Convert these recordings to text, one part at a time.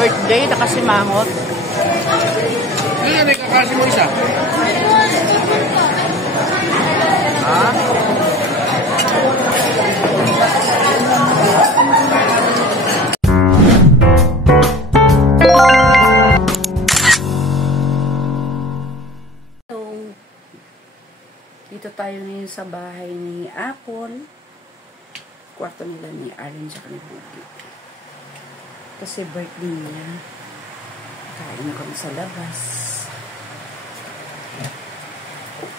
birthday, nakasimangot. May kakasi mo isa. Ha? Dito tayo ngayon sa bahay ni Apple. Kwarto nila ni Arlen sa kanila. Kasi birthday niya. Kain kami sa labas.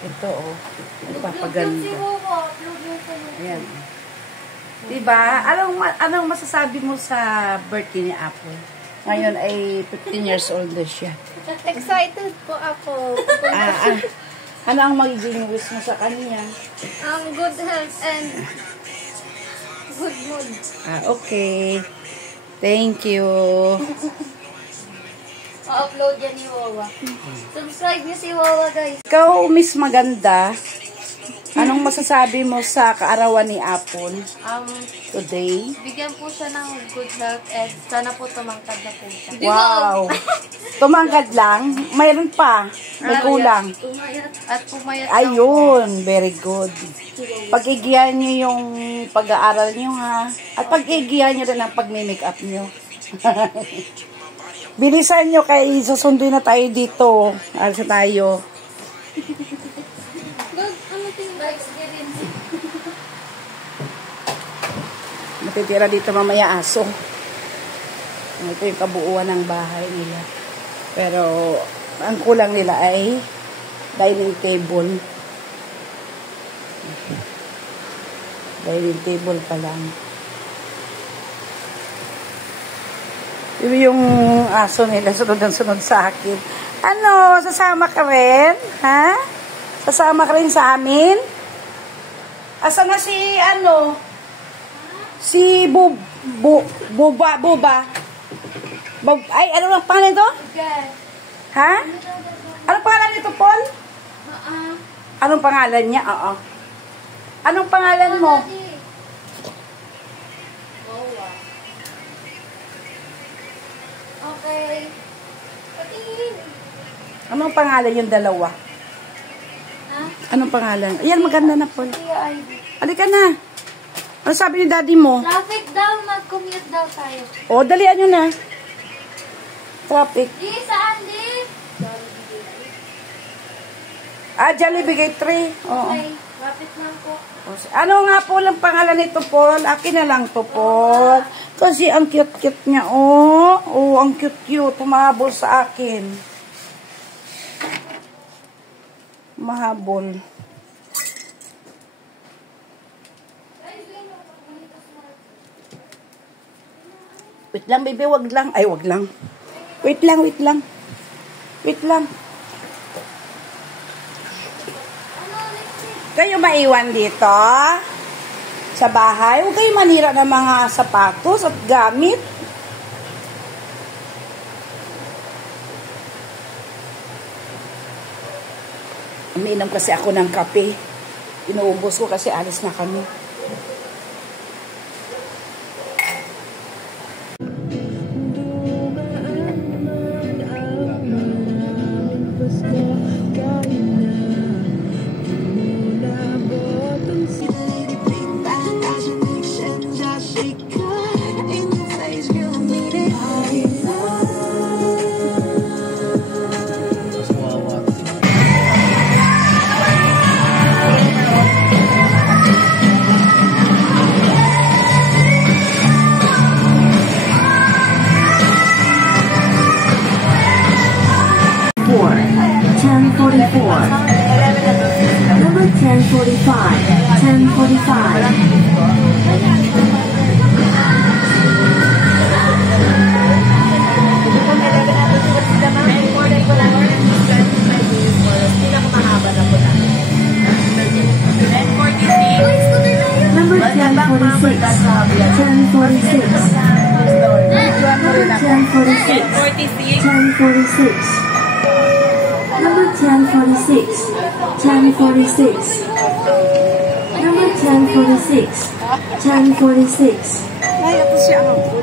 Ito oh. Nagpapaganda. Ayan. Diba? Anong masasabi mo sa birthday ni Apple? Ngayon ay 15 years old na siya. Excited po ako. Ano ang magiging wish mo sa kanya? Good health and good mood. Okay. Thank you. Ma-upload yan ni Wawa. Subscribe niyo si Wawa, guys. Ikaw, Miss Maganda, anong masasabi mo sa kaarawan ni Apple today? Bigyan po siya ng good health and sana po tumangkad na po siya. Wow! Tumangkad lang? Mayroon pa. May kulang. Pumayat at pumayat. Ayun, very good. Pag-igihan niyo yung pag-aaral niyo, ha? At pag-igihan niyo rin ang pag-make up niyo. Bilisan niyo kay susunduin na tayo dito. Alsa tayo. Matitira dito mamaya aso. Ito yung kabuuan ng bahay nila. Pero ang kulang nila ay dining table. Dining table pa lang. Yung aso nila sunod sa akin. Ano, sasama ka rin? Ha? Sasama ka rin sa amin? Asa na si si Buba. Ay, ano ang pangalan ito? Ha? Anong pangalan nito, Paul? Anong pangalan niya? Oo. Anong pangalan mo? Okay. Patingin. Anong pangalan yung dalawa? Ha? Anong pangalan? Ayan, maganda na, Paul. Halika na. Ano sabi ni daddy mo? Traffic daw, mag-commute daw tayo. O, dalian nyo na. Traffic. Di, saan di? Jollibee Gate 3. Oo. Okay, traffic lang po. Ano nga po ang pangalan nito, Paul? Akin na lang to, Paul. Kasi ang cute-cute niya, oh. Oh, ang cute-cute. Mahabol sa akin. Mahabol. Wait lang, baby. Wag lang. Ay, wag lang. Wait lang. Kayo maiwan dito sa bahay. Huwag kayo manira ng mga sapatos at gamit. Umiinom kasi ako ng kape. Inuubos ko kasi alis na kami.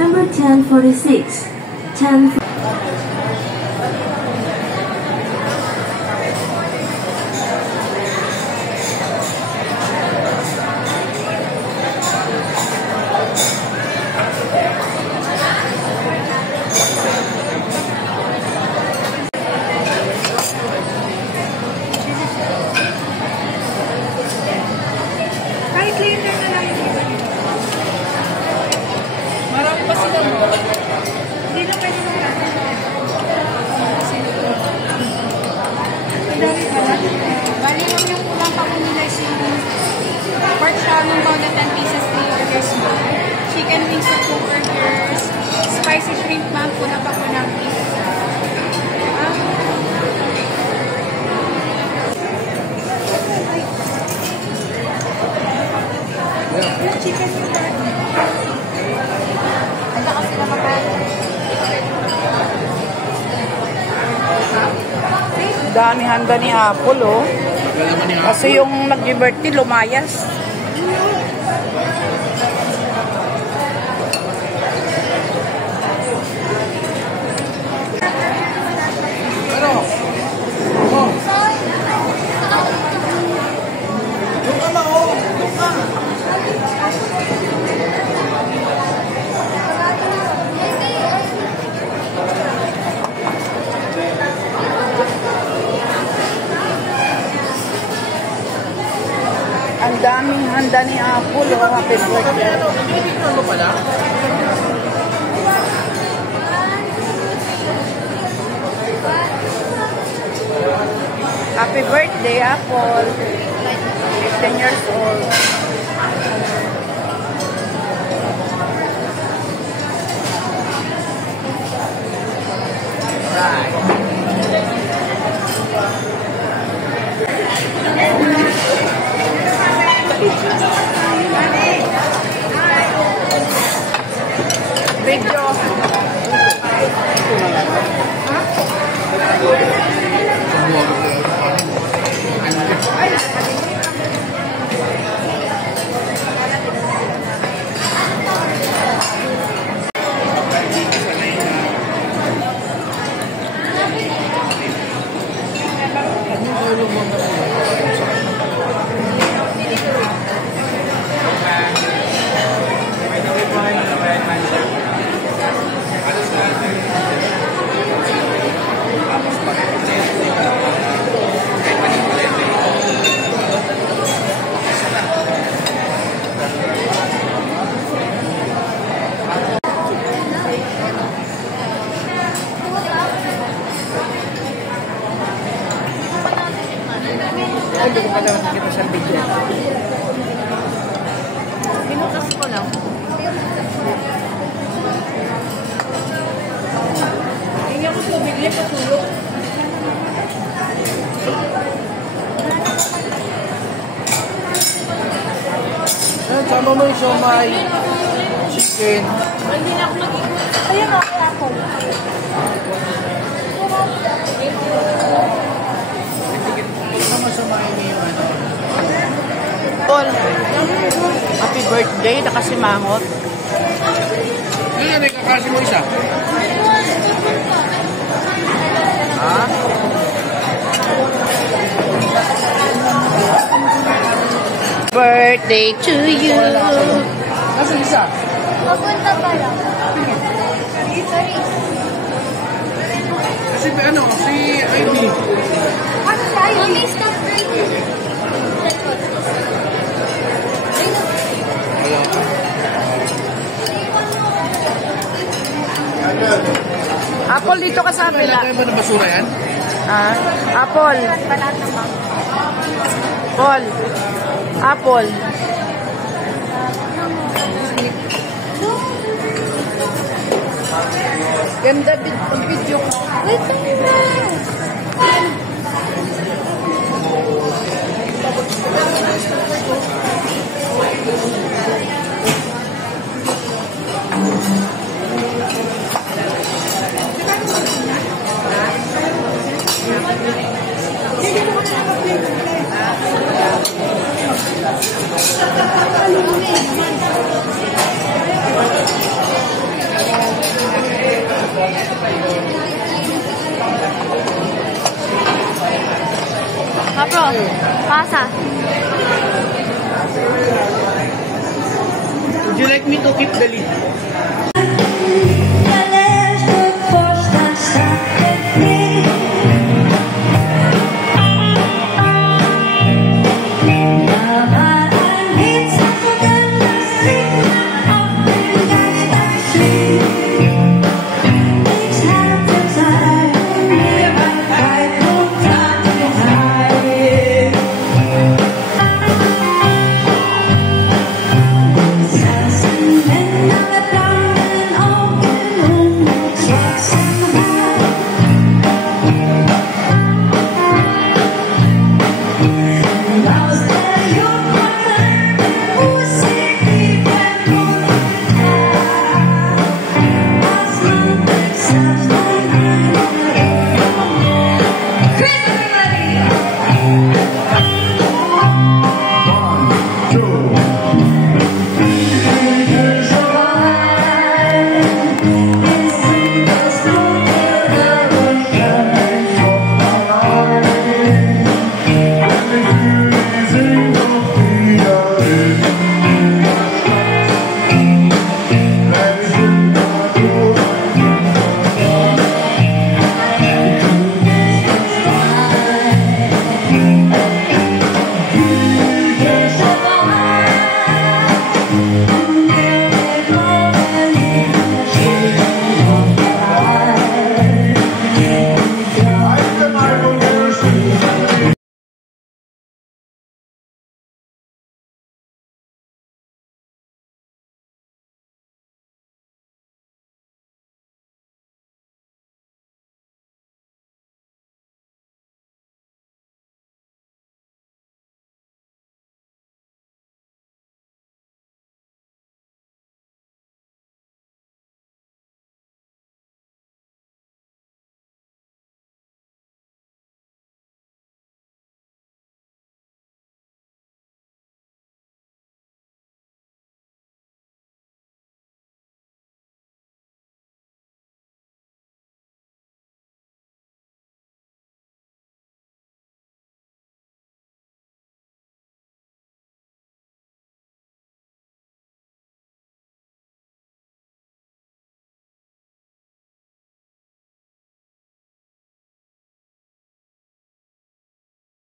Number 1046. 10. Kahit later na lang. Marami pa sila. Hindi na pwede na lang. Bali lang yung kulang pa kung nila si pork shallow daw na 10 pieces 3 orders mo. Chicken wings na 2 orders. Spicy shrimp ma'am, kulang pa ko ng pizza. Yung chicken yung Ano kasi na makain? Dami handa ni Apple, oh. Kasi yung nag-birthday, lumayas. Ang daming handa ni Apple, oh. Happy birthday. Happy birthday, Apple. 15 years old. Video. Ay, hindi ko pala nakikita sa video. Pinutas ko lang. Hindi ako tubig niya patulog. Sama mo yung siomay, chicken. Hindi na ako mag-ikot. Ayun ako, Apple. Sama-samahin niyo yung ano. Paul, happy birthday, nakasimangot. Ano, ikakasi mo isa? Ha? Birthday to you. Nasaan isa? Papunta pa lang. Sorry. Kasi ano, si Ivy. Ano tayo? Mami, stop breathing. Apple, dito ka sa kabila. Lagay mo ng basura yan? Ah, Apple. Paul. Apple. Ganda video ko. Wait lang. Kapro, pasa. Would you like me to keep the lead?